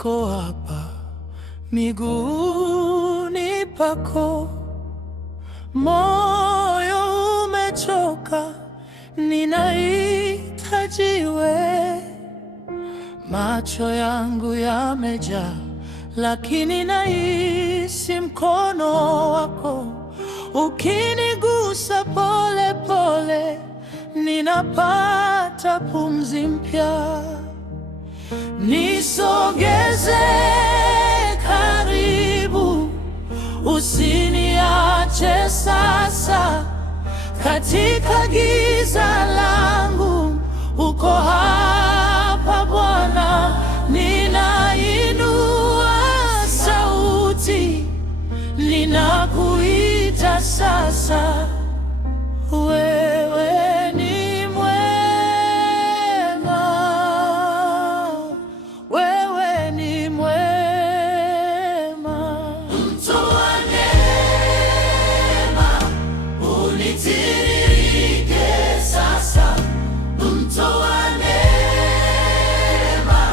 niko hapa miguuni pako, moyo umechoka, ninahitaji wewe. Macho yangu yamejaa, lakini nahisi mkono wako ukinigusa pole pole, ninapata pumzi mpya. Nisogeze karibu, usiniache sasa. Katika giza langu uko hapa Bwana, ninainua sauti, ninakuita sasa. Wewe ni mwema, wewe ni mwema. Mto wa neema unitiririke sasa, mto wa neema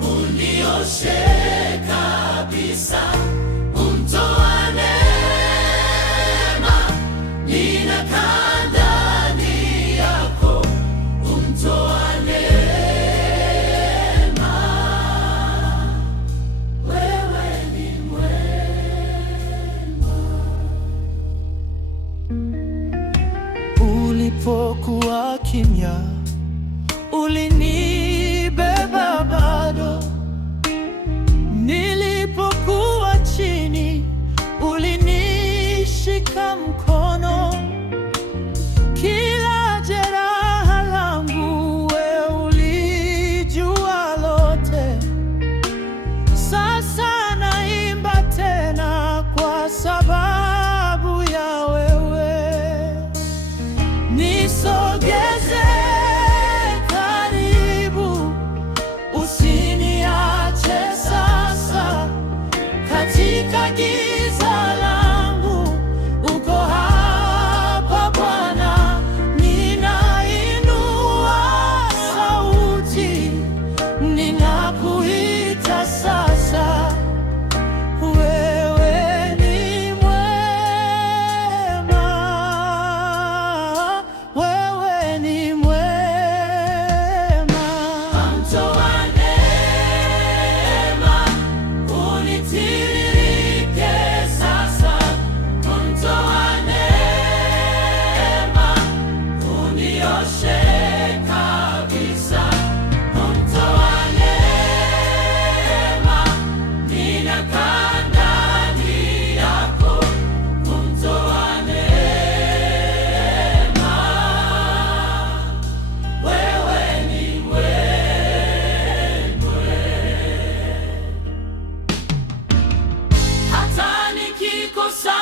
unioshe kabisa, mto wa neema ninakaa ndani yako, mto wa neema, wewe ni mwema. Ulipokuwa kimya, ulinibeba bado. Nilipokuwa chini, ulinishika mkono. Kila jeraha langu wewe ulijua lote. Sasa naimba tena kwa sababu ya wewe. Nisogeze karibu, usiniache sasa. Katika giza langu uko hapa Bwana, ninainua sauti, ninakuita sasa. Wewe ni mwema, wewe ni mwema. Mto wa neema unitiririke sasa, mto wa neema unioshe kabisa, mto wa neema ninakaa ndani yako, mto wa neema, wewe ni mwema. Hata nikikosa